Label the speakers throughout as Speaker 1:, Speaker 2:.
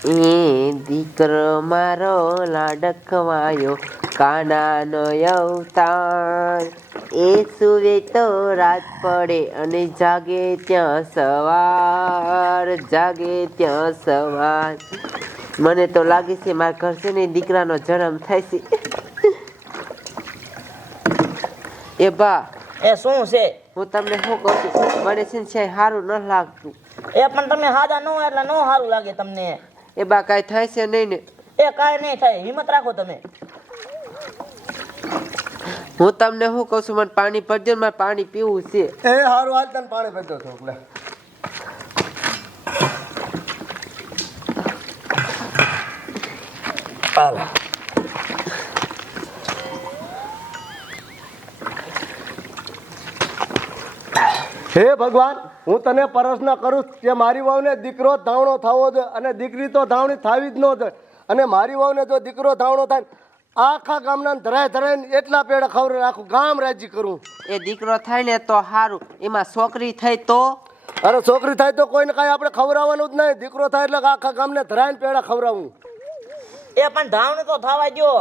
Speaker 1: એ દીકરો મારો લાડકવાયો કાનાનો અવતાર એ સુવે તો રાત પડે અને જાગે ત્યાં સવાર જાગે ત્યાં સવાર. મને તો લાગે છે મારા ઘર છે ને દીકરાનો જન્મ થાય છે. એ બા
Speaker 2: એ શું છે?
Speaker 1: હું તમને શું કહું છું, મને છે ને સારું ન લાગતું.
Speaker 2: એ પણ તમે હાજા ન હોય એટલે ન સારું લાગે તમને.
Speaker 1: એ બા કાંઈ થાય છે નહીં ને?
Speaker 2: એ કાંઈ નહીં થાય, હિંમત રાખો તમે.
Speaker 1: હું તમને શું કહું છું, મને પાણી ભરજો, મારે પાણી પીવું છે.
Speaker 3: એ હારું હાલ તને પાણી ભરતો છો એટલે
Speaker 2: હાલ.
Speaker 3: હે ભગવાન, હું તને પ્રશ્ન કરું કે મારી વહુને દીકરો ધાવણો થવો જોઈએ અને દીકરી તો ધાવણી થાવી જ ન જોઈએ. અને મારી વહુને જો દીકરો ધાવણો થાય આખા ગામના ધરાય ધરાઈને એટલા પેડા ખવડાવી આખું ગામ રાજી કરું.
Speaker 1: એ દીકરો થાય ને તો સારું, એમાં છોકરી થઈ તો?
Speaker 3: અરે છોકરી થાય તો કોઈને કાંઈ આપણે ખવડાવવાનું જ નહીં. દીકરો થાય એટલે આખા ગામને ધરાઈને પેડા ખવડાવું.
Speaker 2: એ પણ ધાવણી તો થવા ગયો.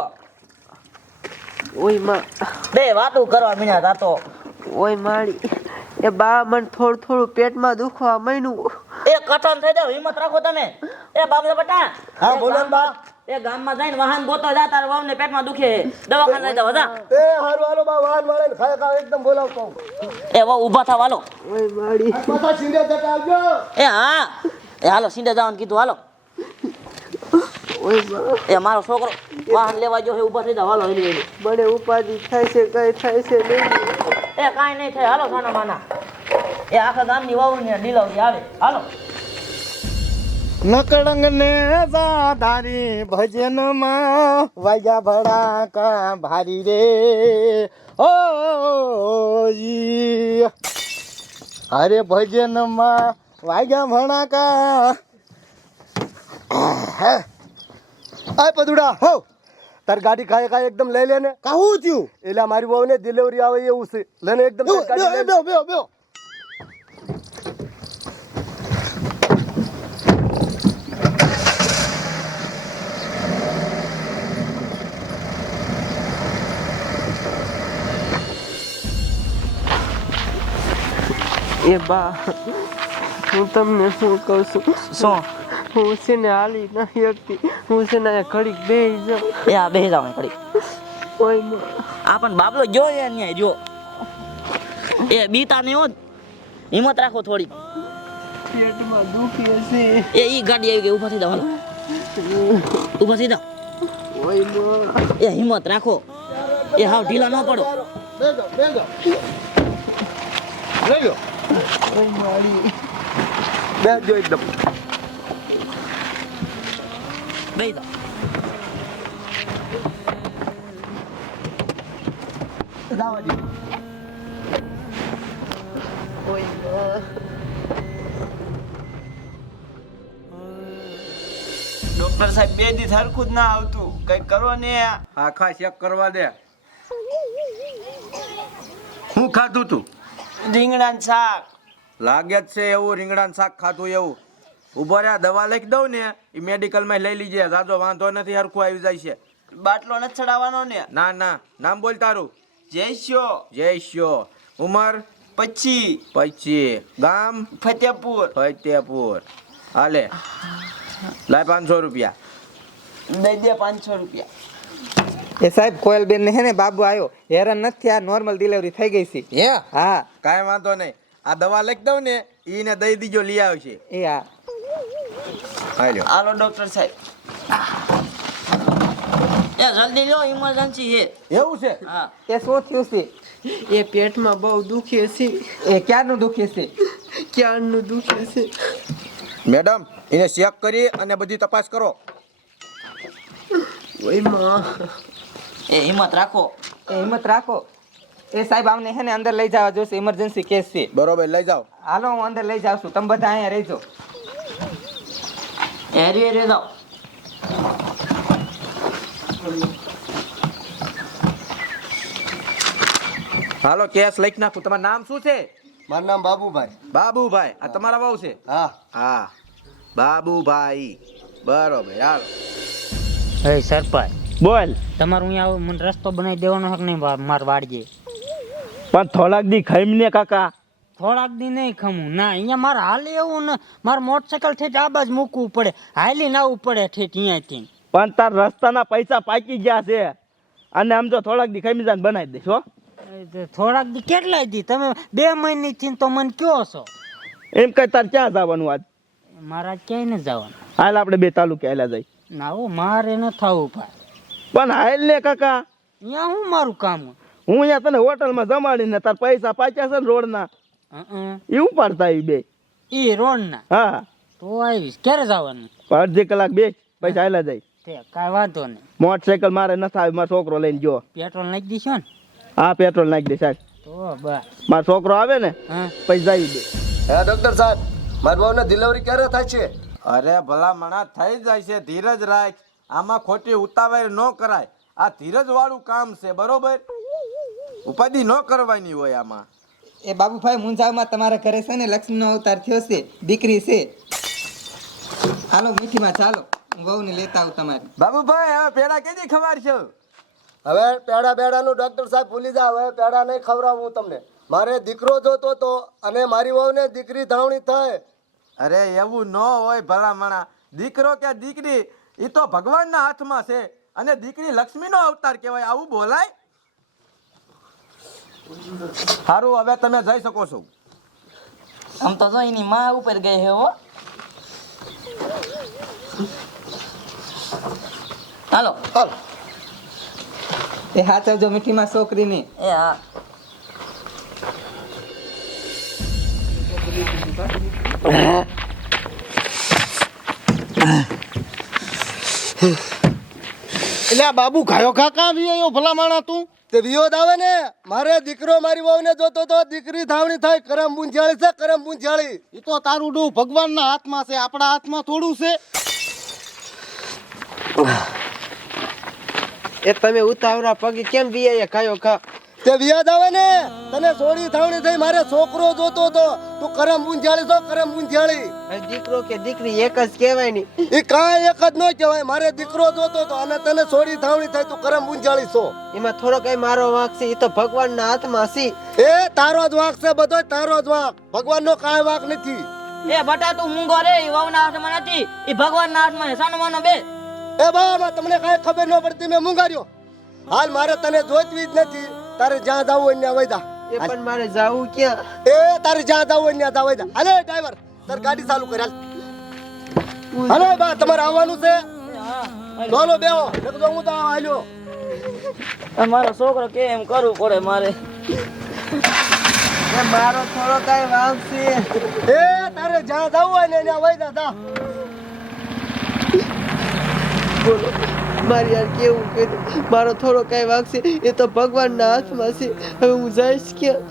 Speaker 1: ઓય માં,
Speaker 2: બે વાતું કરવા મીના તાતો.
Speaker 1: ઓય માળી, એ બા મને થોડું થોડું પેટમાં દુખવા માંડ્યું.
Speaker 2: એ કઠણ થઈ જાવ, હિંમત રાખો તમે. એ બાબલા બટા.
Speaker 3: હા બોલો ને બા.
Speaker 2: એ ગામમાં જઈને વાહન ગોતો જા, તાર વાવને પેટમાં દુખે દવાખાને લઈ જાવ જા.
Speaker 3: એ હારું હાલો બા, વાહન વાળાને ખાય ખાય એકદમ બોલાવતો.
Speaker 2: એ વાવ ઊભા થાવ હાલો.
Speaker 1: ઓય માળી,
Speaker 3: પાછા સિંધે જતા આવજો.
Speaker 2: એ હા, એ હાલો સીધે જવાનું કીધું હાલો.
Speaker 1: ઓય બા,
Speaker 2: એ મારો છોકરો વાહન લેવા ગયો છે, ઊભા થઈ જાવ હાલો. એની એની
Speaker 1: મને ઉપાધિ થાય છે, કઈ થાય છે નહીં.
Speaker 2: એ કાંઈ નહીં થાય હાલો સાના માના. એ આખા ગામની વાવને ડીલાવડી આવે હાલો.
Speaker 4: નકળંગ ને સાધારી ભજન માં વાગ્યા ભડાકા ભારી રે ઓ જી. અરે ભજન માં વાગ્યા ભડાકા.
Speaker 3: આ પદુડા હો, તાર ગાડી ખાય ખાય એકદમ લઈ લે ને.
Speaker 4: કહું થયું
Speaker 3: એટલે મારી વહુને ડિલિવરી આવે એવું છે. લઈને એકદમ તારી ગાડી લઈ લે.
Speaker 4: બેઓ બેઓ.
Speaker 1: એ બા, હું તમને શું કહું છું,
Speaker 2: શું?
Speaker 1: હું છે ને હાલી નથી શકતી. હું છે ને અહીંયા ઘડીક બેસી જાઉં.
Speaker 2: એ આ બેસી જાવ ખરી.
Speaker 1: ઓય માં,
Speaker 2: આ પણ બાબલો જો એ ન્યાય જો. એ બીતા નહીં હોત, હિંમત રાખો થોડી.
Speaker 1: પેટમાં દુખી હશે.
Speaker 2: એ ઈ ગાડી આવી ગઈ, ઊભા થઈ જાવ હાલો. ઊભા થઈ જાવ.
Speaker 1: ઓય માં,
Speaker 2: એ હિંમત રાખો. એ હાવ ઢીલા ન પડો.
Speaker 4: બેગો બેગો લઈ
Speaker 1: ઓય માળી,
Speaker 3: બેસજો એકદમ.
Speaker 2: બેસી જાવ.
Speaker 3: દાવાજી.
Speaker 1: ઓય માં.
Speaker 5: ડોક્ટર સાહેબ 2 દી સરખું જ ના આવતું, કઈ કરો ને.
Speaker 6: આખા ચેક કરવા દે. શું ખાધું તું?
Speaker 5: રીંગણાનું શાક.
Speaker 6: લાગે જ છે એવું, રીંગણાનું શાક ખાધું એવું. ઉભો રે, દવા લખી દઉં ને એ મેડિકલમાં લઈ લીજે. જાજો વાંધો નથી, હરખું આવી જાય છે.
Speaker 5: બાટલો નથી ચડાવવાનો ને.
Speaker 6: ના ના, નામ બોલ તારું.
Speaker 5: જયશ્યો.
Speaker 6: જયશ્યો. ઉંમર
Speaker 5: 25.
Speaker 6: ગામ
Speaker 5: ફતેપુર.
Speaker 6: ફતેપુર. હાલે લાય 500 રૂપિયા.
Speaker 5: દઈ દે 500 રૂપિયા.
Speaker 4: એ સાહેબ કોયલબેન ને હે ને બાબુ આવ્યો, હેરાન નથી, આ નોર્મલ ડિલિવરી થઈ ગઈ છે.
Speaker 6: હે?
Speaker 4: હા.
Speaker 6: કાંઈ વાંધો નહીં, આ દવા લખી દઉં ને એને દઈ દીજો, લઈ આવશે.
Speaker 4: એ હા.
Speaker 6: હાલ્યો.
Speaker 5: હાલો ડોક્ટર સાહેબ.
Speaker 2: એ જલ્દી લો, ઇમરજન્સી છે.
Speaker 6: એવું છે?
Speaker 2: હા.
Speaker 4: એ શું થયું છે?
Speaker 1: એ પેટમાં બહુ દુખે છે.
Speaker 4: એ ક્યારનું દુખે છે?
Speaker 1: ક્યારનું દુખે છે.
Speaker 6: મેડમ એને ચેક કરી અને બધી તપાસ કરો.
Speaker 1: ઓય માં,
Speaker 2: એ હિંમત રાખો.
Speaker 4: એ હિંમત રાખો. એ સાહેબ આમને હે ને અંદર લઈ જવા જોશે, ઇમરજન્સી કેસ છે.
Speaker 6: બરોબર, લઈ જાઓ.
Speaker 4: હાલો હું અંદર લઈ જાઉં છું, તમે બધા અહીંયા રહેજો.
Speaker 2: એ હરી હરી જાઓ.
Speaker 6: હાલો કેસ લખી નાખું. તમારું નામ શું છે?
Speaker 3: મારું નામ બાબુભાઈ.
Speaker 6: બાબુભાઈ. આ તમારા વહુ છે?
Speaker 3: હા.
Speaker 6: હા, બાબુભાઈ. બરોબર હાલો.
Speaker 7: હે સરપંચ
Speaker 2: બોલ.
Speaker 7: તમારું અહીંયા મને રસ્તો બનાવી દેવાનો છે કે નહીં માર વાડીએ?
Speaker 2: પણ થોડાક દી ખાઈને કાકા.
Speaker 7: થોડાક દી નહીં ખમું ના, અહીંયા મારે હાલે એવું ને મારે મોટરસાયકલ ઠેઠ આ બાજુ મૂકવું પડે, હાલીને આવવું પડે ઠેઠ અહીંયાથી.
Speaker 2: પણ તાર રસ્તાના પૈસા પાકી ગયા છે અને આમ જો થોડાક દી ખાઈ જાન બનાવી દઈશ હો.
Speaker 7: થોડાક દી કેટલાય દી? તમે 2 મહિનાથી તો મને કયો છો.
Speaker 2: એમ કઈ તાર ક્યાં જવાનું આજ?
Speaker 7: મારા ક્યાંય ન જવાનું.
Speaker 2: હાલ આપણે 2 તાલુકે હાલ્યા જાય.
Speaker 7: ના હો, મારે ન થવું ભાઈ.
Speaker 2: પણ હાલ ને કાકા,
Speaker 7: અહીંયા હું મારું કામ?
Speaker 2: હું અહીંયા તને હોટલમાં જમાડીને તાર પૈસા પાક્યા છે ને રોડના એ ઉપાડતા આવી 2.
Speaker 7: ઈ રોડ ના?
Speaker 2: હા.
Speaker 7: તો આવીશ. ક્યારે જવાનું?
Speaker 2: અડધી કલાક બે પછી હાલ્યા જાય.
Speaker 7: તે કાંઈ વાંધો નહીં.
Speaker 2: મોટરસાયકલ મારે નથી આવી, મારો છોકરો લઈને જો.
Speaker 7: પેટ્રોલ નાખી દઈશું ને?
Speaker 2: હા પેટ્રોલ નાખી દે સાહેબ.
Speaker 7: તો બસ.
Speaker 2: મારો છોકરો આવે ને
Speaker 7: હા
Speaker 2: પછી જઈ દે.
Speaker 3: હે ડોક્ટર સાહેબ, મારી વહુને ડિલિવરી ક્યારે થાય છે?
Speaker 6: અરે ભલા મણા થઈ જાય છે, ધીરજ રાખ. આમાં ખોટી ઉતાવળ ન કરાય. આ ધીરજ વાળું કામ છે, બરોબર? ઉપાધિ ન કરવાની હોય આમાં.
Speaker 8: એ બાબુભાઈ મુંજાવમાં તમારા ઘરે છે ને લક્ષ્મીનો અવતાર થયો છે, દીકરી છે. હાલો મીઠીમાં ચાલો, હું વહુને લેતા આવું તમારી.
Speaker 6: બાબુભાઈ હવે પેડા કેજી ખબર છે?
Speaker 3: હવે પેડા બેડાનું ડોક્ટર સાહેબ ભૂલી જાવ. હવે પેડા નહીં ખવડાવું હું તમને. મારે દીકરો જોતો તો અને મારી વહુને દીકરી ધાવણી થાય.
Speaker 6: અરે એવું ન હોય ભલા મણા. દીકરો કે દીકરી એ તો ભગવાનના હાથમાં છે અને દીકરી લક્ષ્મીનો અવતાર કહેવાય. આવું બોલાય? સારું, હવે તમે જઈ શકો છો.
Speaker 2: આમ તો જો એની માં ઉપર ગઈ હે હો. હાલો.
Speaker 3: હાલો.
Speaker 8: એ હાચવજો મીઠીમાં છોકરીને.
Speaker 2: એ હા.
Speaker 4: એટલે આ બાબુ ગાયો કાકા આવી આવ્યો ભલા માણા તું?
Speaker 3: તે વિયોદ આવે ને. મારે દીકરો મારી વહુને જોતો તો દીકરી ધાવણી થાય. કરમ બુંજાળી છે, કરમ બુંજાળી.
Speaker 4: એ તો તારું ડોહ ભગવાનના હાથમાં છે, આપણા હાથમાં થોડું છે.
Speaker 1: એ તમે ઉતાવળા પગે કેમ વિયા કાયો ખા?
Speaker 3: તે વિયાદ આવે ને. તને સોળી ધાવણી થઈ, મારે છોકરો જોતો તો. તું કરમ બુંજાળી છો, કરમ બુંજાળી.
Speaker 1: દીકરો કે દીકરી એક જ કહેવાય ને.
Speaker 3: એ કાંઈ એક જ ન કહેવાય. મારે દીકરો જોતો તો અને તને સોળી ધાવણી થઈ, તું કરમ બુંજાળી છો.
Speaker 1: એમાં થોડો કઈ મારો વાંક છે? એ તો ભગવાનના હાથમાં છે.
Speaker 3: એ તારો જ વાંક છે, બધો તારો જ વાંક. ભગવાનનો કાંઈ વાંક નથી.
Speaker 2: એ બટા તું મૂંગો રે, એ વહુના હાથમાં નથી, એ ભગવાનના હાથમાં છે. સાનો માનો બે.
Speaker 3: એ બાબા, તમને કાંઈ ખબર ન પડતી, મેં મુંગાર્યો. હાલ મારે તને જોઈતી જ નથી. તારે જ્યાં જવું હોય ત્યાં વૈદા.
Speaker 1: એ પણ મારે જાવું ક્યાં?
Speaker 3: એ તારે જ્યાં જવું હોય ત્યાં વૈદા. હાલે ડ્રાઈવર, તાર ગાડી ચાલુ કર. હાલ હાલો બા, તમારે આવવાનું છે? ચાલો બેહો, નકર હું તો હાલ્યો.
Speaker 2: મારો છોકરો કે એમ કરવું પડે મારે.
Speaker 1: એ મારો થોડો કઈ વાંક છે.
Speaker 3: એ તારે જ્યાં જવું હોય ને ત્યાં વૈદા જા.
Speaker 1: બોલો મારી યાર કેવું કીધું? મારો થોડો કઈ વાંક છે, એ તો ભગવાનના હાથમાં છે. હવે હું જઈશ ક્યાં?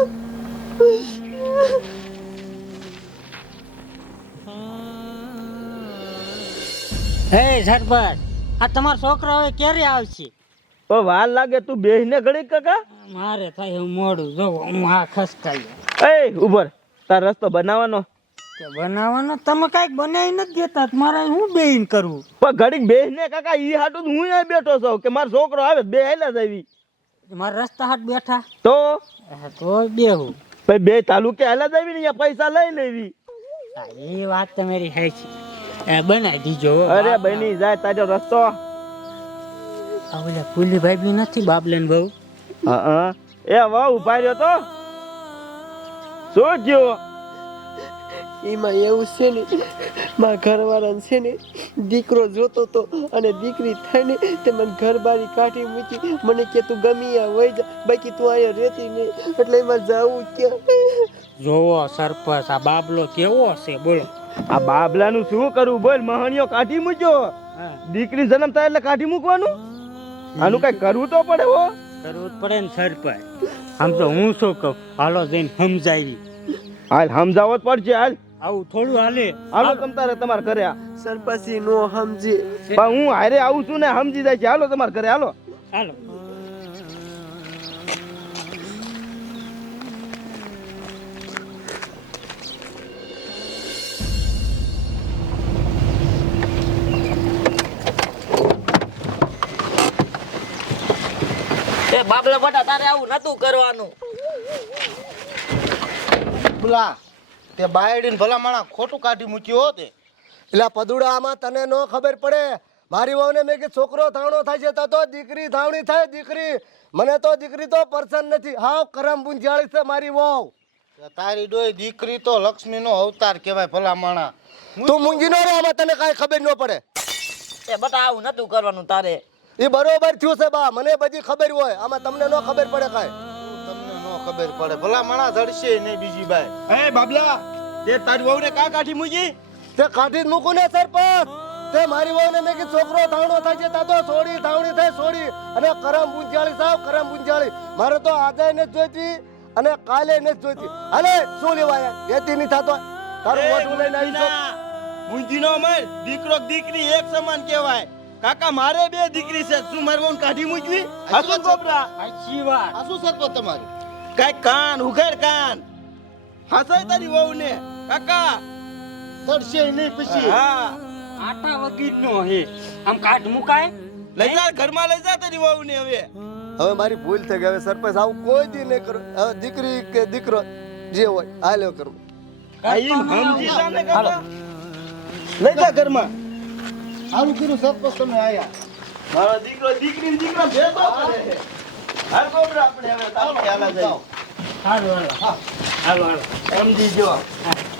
Speaker 7: હે સરપંચ, આ તમારો છોકરો હવે ક્યારે આવશે?
Speaker 2: તો વાર લાગે, તું બેહીને ઘડી કાકા.
Speaker 7: મારે થાય હું મોડું જોવો, હું આ ખસકાઈ.
Speaker 2: એ ઉભર, તાર રસ્તો બનાવવાનો.
Speaker 7: કે બનાવવાનો તમે કાંઈક બનાવી નથી દેતા, મારે હું બેહીને કરવું?
Speaker 2: પણ ઘડીક બેહીને કાકા, ઈ હાટું હું અહીં બેઠો છું કે મારો છોકરો આવે બે હાલ્યા જાવી.
Speaker 7: મારા રસ્તા હાટ બેઠા
Speaker 2: તો
Speaker 7: તો બેહું.
Speaker 2: ભાઈ 2 તાલુકે હાલ્યા જાવી ને, અહીંયા પૈસા લઈ લેવી.
Speaker 7: હા, એ વાત તમારી સાચી. બનાવી દીજો.
Speaker 2: અરે બની જાય તારો રસ્તો.
Speaker 7: આ ઓલા ફૂલીભાઈ બી નથી, બાબલેન બહુ.
Speaker 2: હા એ વાહ ઉભા રહ્યો તો શું થયું?
Speaker 1: એમાં એવું છે ને, મારા ઘરવાળાને છે ને દીકરો જોતો તો અને દીકરી થઈને તે મને ઘર બારી કાઢી મૂકી. મને કે તું ગમી આ વહી જા, બાકી તું અહીંયા રહેતી નહીં. એટલે એમાં જવું ક્યાં?
Speaker 7: જોવો સરપંચ, આ બાબલો કેવો છે બોલો.
Speaker 2: આ બાબલાનું શું કરવું બોલ? મહણિયો કાઢી મૂક્યો. દીકરી જન્મ થાય એટલે કાઢી મૂકવાનું? આનું કઈ કરવું તો પડે હો.
Speaker 7: કરવું જ પડે ને સરપંચ. આમ તો હું શું કહું, હાલો જઈને સમજાવી.
Speaker 2: હાલ સમજાવવો જ પડશે. હાલ
Speaker 7: આવું થોડું હાલે.
Speaker 2: હાલો તમ તારે તમારે ઘરે.
Speaker 1: સરપંચ નો સમજે.
Speaker 2: પણ હું હારે આવું છું ને, સમજી જાય છે. હાલો તમારે ઘરે હાલો.
Speaker 7: હાલો.
Speaker 9: બાબલા બટા તારે આવું નતું કરવાનું.
Speaker 4: પેલા તે બાયડીને ભલા માણા ખોટું કાઢી મૂક્યું હોતે.
Speaker 3: એટલે પદુડા આમાં તને ન ખબર પડે. મારી વહુને મેં કે છોકરો ધાવણો થાય છે તો દીકરી ધાવણી થાય. દીકરી મને તો દીકરી તો પસંદ નથી. હાવ કરમ બુંજાળી છે મારી વહુ.
Speaker 4: તારી ડોય દીકરી તો લક્ષ્મીનો અવતાર કહેવાય ભલા માણા.
Speaker 3: તું મૂંગી નો રે, આમાં તને કાંઈ ખબર ન પડે.
Speaker 9: એ બટા આવું નતું કરવાનું તારે.
Speaker 3: એ બરોબર થયું છે બા, મને બધી ખબર હોય. આમાં તમને ન ખબર પડે કાંઈ.
Speaker 4: તમને ન ખબર પડે ભલા માણા જડશે નહીં બીજી બાય.
Speaker 2: એ બાબલા તે તારી વહુને કા કાઢી મૂકી?
Speaker 3: તે કાઢી જ મૂકું ને સરપંચ. તે મારી વહુને મેં કે છોકરો ધાવણો થાય છે તા તો સોડી ધાવણી થાય સોડી. અને કરમ બુંજાળી સાવ કરમ બુંજાળી. મારે તો આજે નથી જોઈતી અને કાલે નથી જોઈતી. હાલે શું લેવાય વેતી નહીં થતો. તારું મોઢું લઈને આવી છો.
Speaker 2: મૂંગીનો મર દીકરો દીકરી એક સમાન કહેવાય. કાકા મારે બે દીકરી છે, શું મારી વહુને કાઢી મૂકવી? હાસુ ગોબરા
Speaker 7: સાચી વાત.
Speaker 4: આ શું સરપંચ તમારું?
Speaker 2: કાઈ કાન ઉઘાડ કાન. હાસાય તારી વહુને કાકા.
Speaker 4: જડશે નહીં પછી.
Speaker 2: હા
Speaker 7: આટા વગીરનો હે આમ કાઢ મુકાય.
Speaker 2: લઈ જા ઘરમાં લઈ જા તારી વહુને. હવે
Speaker 3: હવે મારી ભૂલ થઈ ગઈ. હવે સરપંચ આવું કોઈ દી નહીં કરું. હવે દીકરી કે દીકરો જે હોય હાલ્યો કરું.
Speaker 2: આઈ સમજી જા ને કાકા. લઈ જા ઘરમાં.
Speaker 4: સારું કર્યું સરપંચ તમે આયા.
Speaker 2: મારો દીકરો દીકરી ને દીકરા ભેદભાવ કરે છે. હાલ ગોબરા આપણે હવે તાવ હાલા જાય.
Speaker 7: હાલો હાલો હાલો હાલો
Speaker 2: સમજી જો.